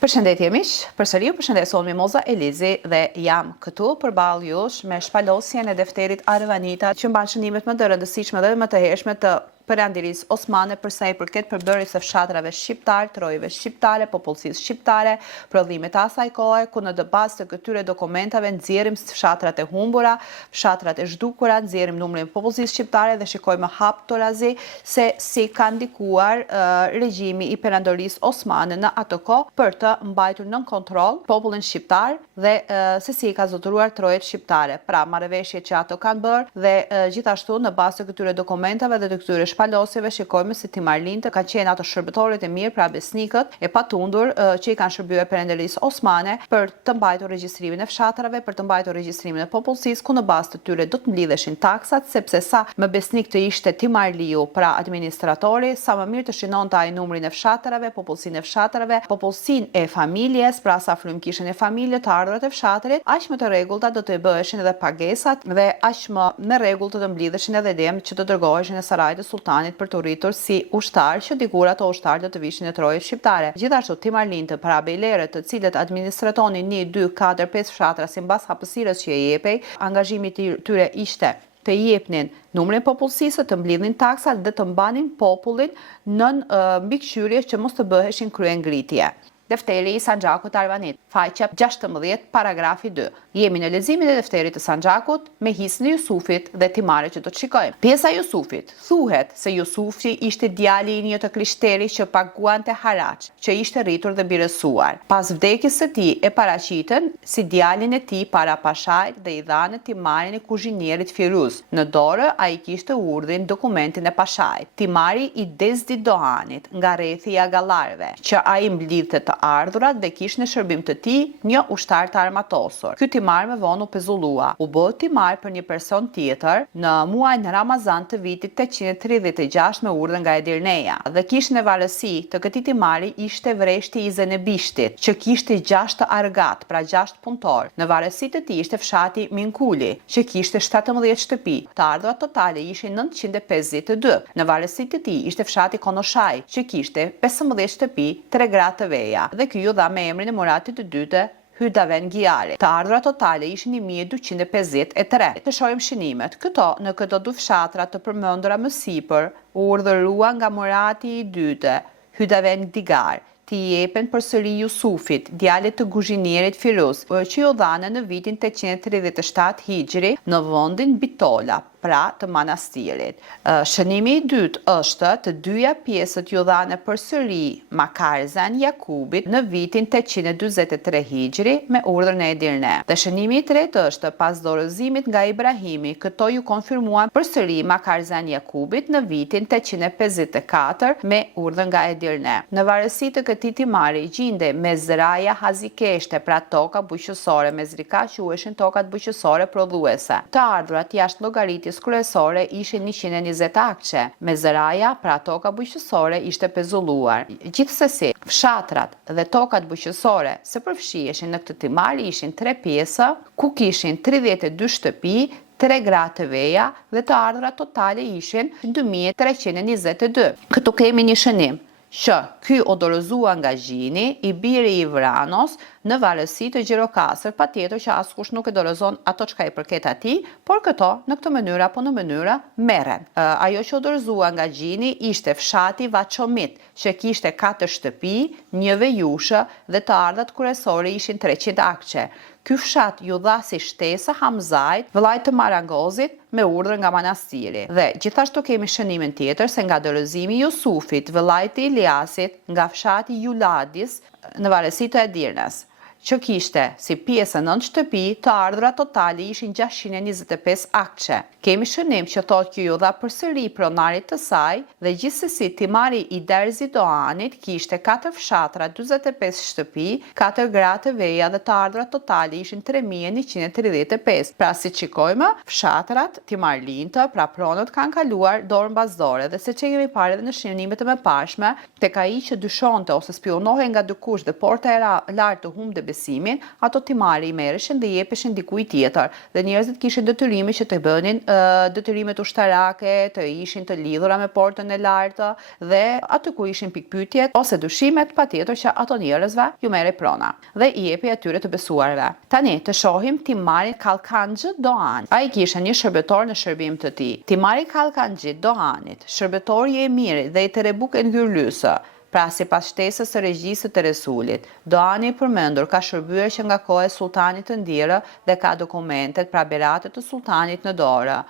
Përshëndetje miq, përsëri ju përshëndeson Mimoza Elizi dhe jam këtu përballë jush me shpalosjen e defterit Arvanita që mban shënimet më të rëndësishme dhe më të hershme të Perandirisë Osmane për sa i përket përbërjes së fshatrave shqiptar, trojeve shqiptare, popullsisë shqiptare, prodhimet e asaj kohe, ku në bazë të këtyre dokumentave nxjerrim fshatrat e humbura, fshatrat e zhdukura, nxjerrim numrin e popullsisë shqiptare dhe shikojmë hap torazi se si ka ndikuar regjimi i Perandorisë Osmane në atë kohë për të mbajtur nën kontroll popullin shqiptar dhe se si i ka zotëruar trojet shqiptare. Pra, marrëveshjet që ato kanë bërë dhe gjithashtu në bazë të këtyre dokumentave dhe të këtyre shpalosjeve shikojmë se Timarlindë kanë qenë ato shërbëtorët e mirë, pra besnikët e patundur që i kanë shërbyer Perandorisë Osmane për të mbajtur regjistrimin e fshatrave, për të mbajtur regjistrimin e popullsisë, ku në bazë të tyre do të mblidheshin taksat, sepse sa më besnik të ishte Timarliu, pra administratori, sa më mirë të shinonte ai numrin e fshatrave, popullsinë e fshatrave, popullsinë e familjes, pra sa frymëkishin e familjes, të ardhurat e fshatrit, aq më të rregullta do të bëheshin edhe pagesat dhe aq më me rregull të mblidheshin edhe dëm që të dërgoheshin në sarajt e sultanit për të rritur si ushtar, që dikur ato ushtar do të vishin në trojet shqiptare. Gjithashtu Timarlindë para bejlerët të cilët administratonin 1, 2, 4, 5 fshatra sipas hapësirës që i jepej, angazhimi i tyre ishte të jepnin numrin e popullsisë, të mblidhin taksat dhe të mbanin popullin nën mbikëqyrje që mos të bëheshin kryengritje. Defteri i Sanxhakut Arvanit, faqja 16, paragrafi 2. Jemi në leximin e defterit të Sanxhakut me hisën e Jusufit dhe timaret që do të shikojmë. Pjesa e Jusufit thuhet se Jusufi ishte djali i një të krishterit që paguante haraç, që ishte rritur dhe birësuar. Pas vdekjes së tij e paraqiten si djalin e tij para pashajt dhe i dhanë timarin e kuzhinierit Firuz. Në dorë ai kishte urdhrin dokumentin e pashajt. Timari i Dezdi Dohanit nga rrethi i agallarëve, që ai mblidhte të ardhurat dhe kishte në shërbim të tij një ushtar të armatosur. Ky timar më vonë u pezullua. U bë timar për një person tjetër në muajin Ramazan të vitit 836 me urdhën nga Edirneja dhe kishte në varësi të këtij timari ishte vreshti i Zenebishtit, që kishte 6 argat, pra 6 punëtor. Në varësi të tij ishte fshati Minkuli, që kishte 17 shtëpi. Të ardhurat totale ishin 952. Në varësi të tij ishte fshati Konoshaj, që kishte 15 shtëpi, 3 gra të veja. Dhe ky ju dha me emrin e muratit të dytë Hydaven Giari. Të ardhurat totale ishin 1253. Të shohim shënimet. Në këto dy fshatra të përmendura më sipër, u urdhërua nga murati i dytë Hydaven Digar të jepen përsëri Jusufit, djalit të kuzhinierit Firuz, që ju dhanë në vitin 837 Hijri në vendin Bitola, pra të manastirit. Shënimi i dytë është të dyja pjesët ju dhanë përsëri Makarzan Jakubit në vitin 843 Hijri me urdhën e Edirne. Dhe shënimi i tretë është pas dorëzimit nga Ibrahimi, këto ju konfirmuan përsëri Makarzan Jakubit në vitin 854 me urdhën nga Edirne. Në varësi të këtij timari gjinde Mezraja Hazikeshte, pra toka bujqësore, Mezrika quheshin tokat bujqësore prodhuese. Të ardhurat jashtë llogaritjes kryesore ishin 120 akçe. Mezraja, pra toka bujqësore, ishte pezulluar. Gjithsesi, fshatrat dhe tokat bujqësore se përfshiheshin në këtë timar ishin 3 pjesë, ku kishin 32 shtëpi, 3 gra të veja dhe të ardhurat totale ishin 2322. Këtu kemi një shënim që ky o dorëzua nga Gjini, i biri i Vranos, në varësi të Gjirokastër, patjetër që askush nuk e dorëzon ato çka i përket atij, por këto në këtë mënyrë apo në mënyra merren. Ajo që o dorëzua nga Gjini ishte fshati Vaçomit, që kishte 4 shtëpi, 1 vejushë dhe të ardhurat kryesore ishin 300 akçe. Ky fshat ju dha si shtesë Hamzait, vëllait të Marangozit, me urdhër nga manastiri. Dhe gjithashtu kemi shënimin tjetër se nga dorëzimi i Jusufit, vëllait të Iliasit, nga fshati Juladis në varësi të Edirnes, që kishte si pjesë 9 shtëpi, të ardhurat totale ishin 625 akçe. Kemi shënim që thotë që ju dha përsëri pronarit të saj dhe gjithsesi timari i Derzi Doanit kishte 4 fshatra, 45 shtëpi, 4 gra të veja dhe të ardhurat totale ishin 3135. Pra si shikojmë, fshatrat Timarlindë, pra pronët kanë kaluar dorë mbas dore dhe se që kemi parë edhe në shënimet e mëparshme, tek ai që dyshonte ose spionohej nga dikush dhe porta e lartë të humbte besimin, ato timare i merreshin dhe jepeshin dikujt tjetër. Dhe njerëzit kishin detyrime që të bënin detyrimet ushtarake, të ishin të lidhura me portën e lartë dhe aty ku ishin pikpyetjet ose dyshimet, patjetër që ato njerëzve ju merrej prona dhe i jepi atyre të besuarve. Tani të shohim timarin Kalkanxhi Doğan. Ai kishte një shërbetor në shërbim të tij. Timari Kalkanxhi Doğanit, shërbetori i emirit dhe i Terebuk Engürlüsë, pra sipas shtesës së regjisë të Resulit. Doğani i përmendur ka shërbyer që nga koha e sultanit të ndjerë dhe ka dokumentet pra beratet të sultanit në dorë.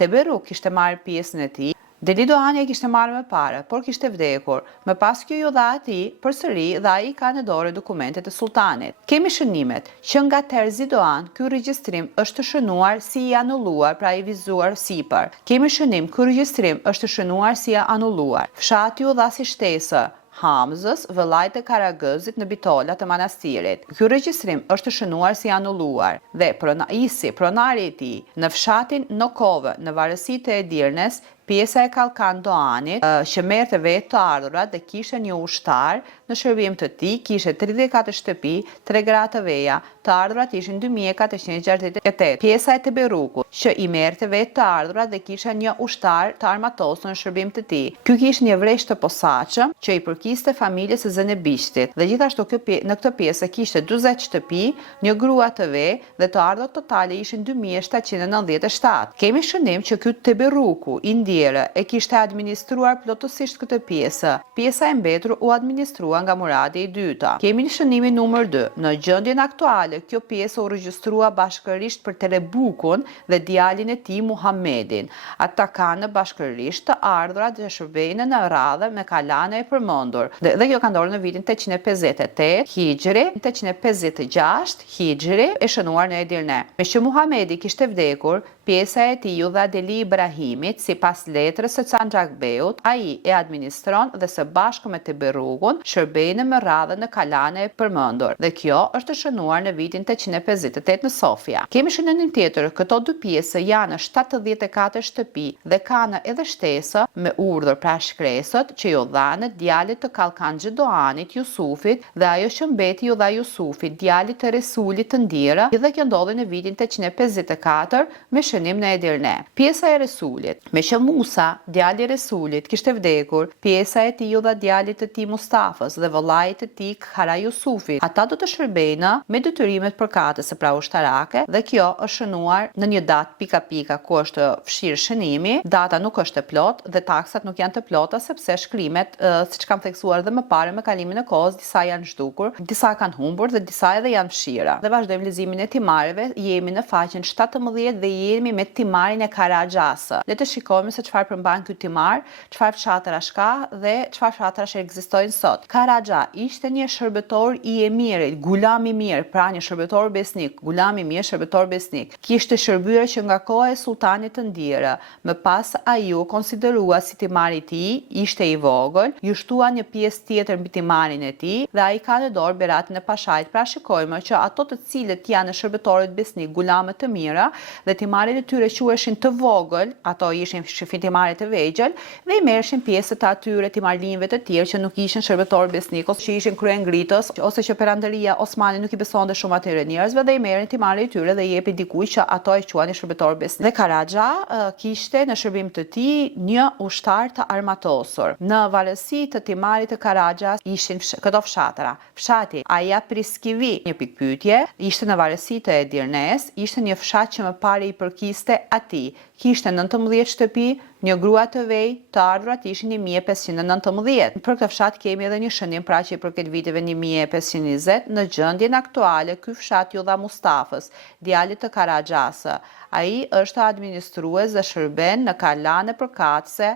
Teberuk kishte marrë pjesën e tij. Deli Doğani e kishte marrë më parë, por kishte vdekur. Më pas kjo ju dha atij përsëri dhe ai ka në dorë dokumentet e sultanit. Kemi shënimet që nga Terzi Doğan ky regjistrim është shënuar si i anulluar, pra i vizuar sipër. Kemi shënim ky regjistrim është shënuar si i anulluar. Fshati u dha si shtesë Hamzës, vëllait e Karagözit në Bitola të manastirit. Ky regjistrim është shënuar si anulluar dhe pronari i tij në fshatin Nokovë në varësitë e Edirnes, pjesa e Kalkan Doğanit që merrte vetë të ardhurat dhe kishte një ushtar në shërbim të tij, kishte 34 shtëpi, 3 gra të veja, të ardhurat ishin 2468. Pjesa e Teberukut që i merrte vetë të ardhurat dhe kishte një ushtar të armatosur në shërbim të tij. Ky kishte një vresh të posaçëm që i përkiste familjes së Zenebishtit dhe gjithashtu në këtë pjesë kishte 40 shtëpi, një grua të ve dhe të ardhurat totale ishin 2797. Kemi shënim që ky Teberuku i e kishte administruar plotësisht këtë pjesë. Pjesa e mbetur u administrua nga Muradi i dyta. Kemi në shënimin numër 2. Në gjendjen aktuale, kjo pjesë u regjistrua bashkërisht për Terebukun dhe djalin e tij Muhamedin. Ata kanë bashkërisht të ardhurat dhe shërbejnë në radhë me kalane e përmendur. Dhe kjo ka ndodhur në vitin 858 Hijri, 856 Hijri e shënuar në Edirne. Me që Muhamedi kishte vdekur, pjesa e tij u dha Deli Ibrahimit sipas letrës së Xhanxhakbeut. Ai e administron dhe së bashku me Teberukun shërbejnë me radhë në kalane e përmendur. Dhe kjo është shënuar në vitin 858 në Sofia. Kemi shënim tjetër, këto dy pjesë janë 74 shtëpi dhe kanë edhe shtesë me urdhër pra shkresët që ju dhanë djalit të Kalkanxhi Doğanit Jusufit dhe ajo që mbeti ju dha Jusufit, djalit të Resulit të ndjerë, dhe kjo ndodhi në vitin 854 me shënim në Edirne. Pjesa e Resulit. Me që Musa, djali i Resulit, kishte vdekur, pjesa e tij u dha djalit të tij Mustafës dhe vëllait të tij Kara Jusufit. Ata do të shërbejnë me detyrimet përkatëse pra ushtarake dhe kjo është shënuar në një datë pika ku është fshirë shënimi. Data nuk është e plot dhe taksat nuk janë të plota sepse shkrimet, siç kam theksuar dhe më parë me kalimin e kohës, disa janë zhdukur, disa kanë humbur dhe disa edhe janë fshira. Dhe vazhdojmë leximin e timareve. Jemi në faqen 17 dhe jemi me timarin e Karaxhasë. Le të shikojmë se çfarë përmban ky timar, çfarë fshatrash ka dhe çfarë fshatrash ekzistojnë sot. Karaxha ishte një shërbetor i emirit, gulam i mirë, pra një shërbetor besnik, gulam i mirë, shërbetor besnik. Kishte shërbyer që nga koha e sultanit të ndjerë. Më pas ai u konsiderua si timari i tij, ishte i vogël, ju shtua një pjesë tjetër mbi timarin e tij dhe ai ka në dorë beratin e pashajt. Pra shikojmë që ato të cilët janë shërbetorët besnik, gulamet të mira dhe timarit e tyre quheshin të vogël, ato ishin shifitimarit të vegjël dhe i merrshin pjesët të atyre timarlinjve të tjerë që nuk ishin shërbetorë besnik ose që ishin kryengritës ose që peranderia Osmani nuk i besonte shumë atyre njerëzve dhe i merrin timarit e tyre dhe i jepi dikujt që ato e quajnë shërbetorë besnik. Dhe Karaxha kishte në shërbim të tij një ushtar të armatosur. Në varësi të timarit të Karaxhas ishin këto fshatra. Fshati Aja Priskivi, një pikpyetje, ishte në varësi të Edirnes, ishte një fshat që më parë i përkiste atij. Kishte 19 shtëpi, një grua të vej, të ardhurat ishin 1519. Për këtë fshat kemi edhe një shënim pra që i përket viteve 1520. Në gjendjen aktuale, ky fshat ju dha Mustafës, djalit të Karaxhasë. Ai është administrues dhe shërben në kalane përkatëse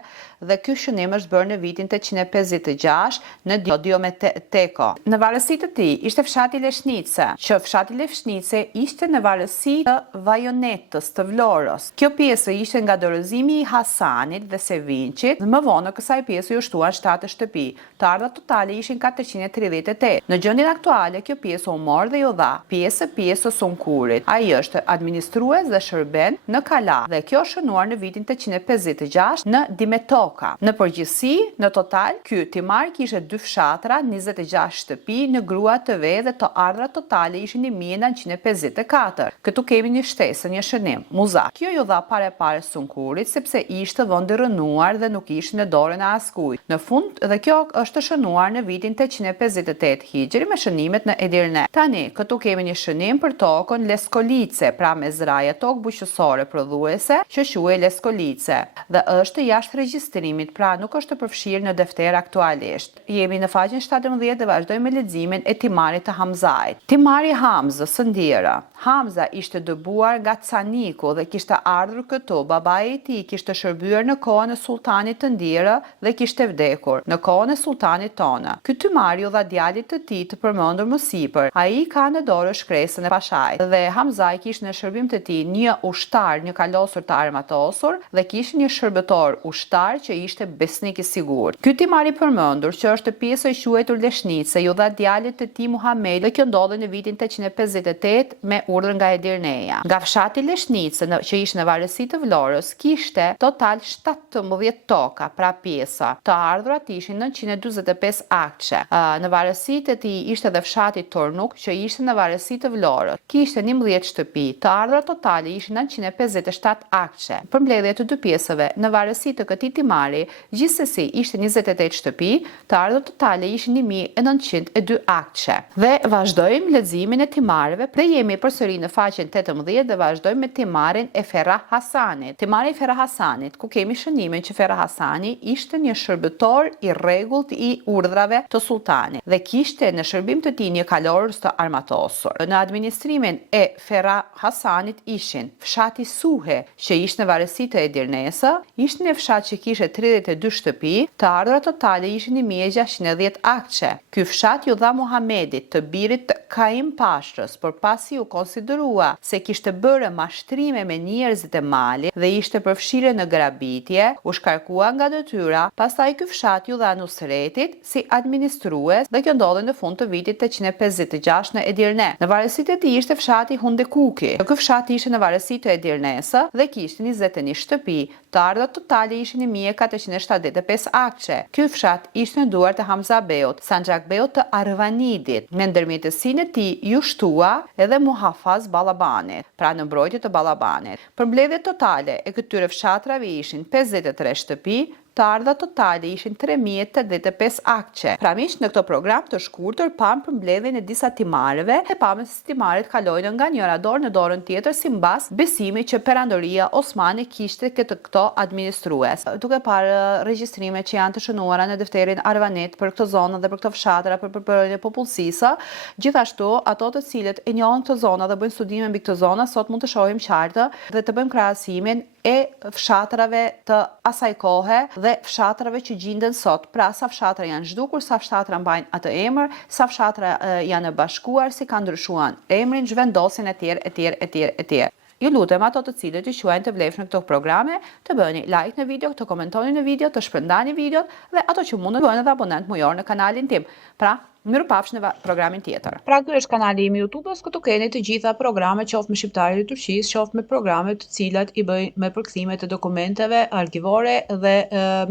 dhe ky shënim është bërë në vitin 856 në Diometeko. Në varësi të tij ishte fshati Leshnice, që fshati Leshnice ishte në varësi të Vajonetës, të Vlorës. Kjo pjesë ishte nga dorëzimi i Hasanit dhe Sevinçit, më vonë në kësaj pjesë u shtuan 7 shtëpi. Të ardhurat totale ishin 438. Në gjendjen aktuale kjo pjesë u mor dhe ju dha pjesë Sunkurit. Ai është administrues dhe shërben në Kala dhe kjo është shënuar në vitin 856 në Dimetoka. Në përgjithësi, në total, ky timar kishte 2 fshatra, 26 shtëpi në grua të ve dhe të ardhurat totale ishin 1954. Këtu kemi një shtesë, një shënim, muzak. Kjo ju dha pare Sunkurit sepse ishte vend i rënuar dhe nuk ishte në dorën e askujt. Në fund dhe kjo është shënuar në vitin 858 Hijri me shënimet në Edirne. Tani, këtu kemi një shënim për tokën Leskolice, pra me zraja tokë bujqësore prodhuese që quhet Leskolice dhe është jashtë regjistrimit, pra nuk është përfshirë në defter aktualisht. Jemi në faqen 17 dhe vazhdojmë me leximin e timarit të Hamzait. Timari Hamzës së Ndjera. Hamza ishte dëbuar nga Caniku dhe kishte ardhur këtu. Babai i tij kishte shërbyer në kohën e sultanit të Ndjera dhe kishte vdekur në kohën e sultanit tonë. Ky tymar u dha djalit të tij të përmendur më sipër. Ai ka në dorë shkresën e pashajt dhe Hamzai kishte në shërbim të tij një ushtar, një kalosur të armatosur dhe kishte një shërbëtor ushtar që ishte besnik i sigurt. Ky timar i përmendur që është pjesë e quajtur Leshnice u dha djalit të tij Muhamedit dhe kjo ndodhi në vitin 858 me urdhër nga Edirneja. Nga fshati Leshnice që ishte në varësi të Vlorës kishte total 17 toka, pra pjesa. Të ardhurat ishin 945 akçe. Në varësitë e tij ishte edhe fshati Tornuk që ishte në varësi të Vlorës. Kishte 11 shtëpi. Të ardhurat totale ishin 957 akçe. Përmbledhja të dy pjesëve në varësi të këtij timari gjithsesi ishte 28 shtëpi. Të ardhurat totale ishin 1902 akçe. Dhe vazhdojmë leximin e timareve. Dhe jemi përsëri në faqen 18 dhe vazhdojmë me timarin e Ferah Hasanit. Timari i Ferah Hasanit, ku kemi shënimin që Ferah Hasani ishte një shërbëtor i rregullt i urdhrave të sultanit dhe kishte në shërbim të tij një kalorës të armatosur. Në administrimin e Ferah Hasanit ishin fshati Suhe, që ishte në varësi të Edirnesë, ishte një fshat që kishte 32 shtëpi, të ardhurat totale ishin 1610 akçe. Ky fshat ju dha Muhamedit, të birit të Kaim Pashtrës, por pasi u konsiderua se kishte bërë mashtrime me njerëzit e malit dhe ishte përfshirë në grabitje, u shkarkua nga detyra, pastaj ky fshat ju dha Nusretit si administrues dhe kjo ndodhi në fund të vitit 856 në Edirne. Në varësitë e tij ishte fshati Hundekuki. Ky fshat ishte në varësi të Edirnesë dhe kishte 21 shtëpi. Të ardhurat totale ishin 1475 akçe. Ky fshat ishte në duart e Hamza Beut, Sanxhak Beut të Arvanidit. Me ndërmjetësinë e tij ju shtua edhe Muhafaz Ballabanit, pra në mbrojtje të Ballabanit. Përmbledhjet totale e këtyre fshatrave ishin 53 shtëpi, të ardhurat totale ishin 3085 akçe. Pra miq, në këto program të shkurtër pam përmbledhjen e disa timareve e pam se timaret kalojnë nga njëra dorë në dorën tjetër simbas besimit që perandoria osmane kishte këto administrues. Duke parë regjistrimet që janë të shënuara në defterin Arvanit për këtë zonë dhe për këto fshatra për përbërjen e popullsisë, gjithashtu ato të cilët e njohin këtë zonë dhe bëjnë studime mbi këtë zonë, sot mund të shohim qartë dhe të bëjmë krahasimin e fshatrave të asaj kohe dhe fshatrave që gjenden sot. Pra sa fshatra janë zhdukur, sa fshatra mbajnë atë emër, sa fshatra janë bashkuar, si kanë ndryshuar emrin, zhvendosin etj. Ju lutem ato të cilët ju quajnë të vlefshëm në këto programe, të bëni like në video, të komentoni në video, të shpërndani videot dhe ato që mund të bëhen edhe abonent mujor në kanalin tim. Pra, mirupafsh në programin tjetër. Pra, ky është kanali im i YouTube-s, këtu keni të gjitha programet, qoftë me shqiptarin e Turqisë, qoftë me programet të cilat i bëjnë me përkthime të dokumenteve argivore dhe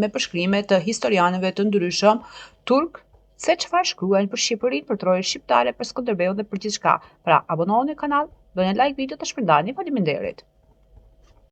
me përshkrime të historianëve të ndryshëm turk, se çfarë shkruajnë për Shqipërinë, për trojën shqiptare, për Skënderbeun dhe për gjithçka. Pra, abonohuni në kanal, bëni like video të shpërndani. Faleminderit.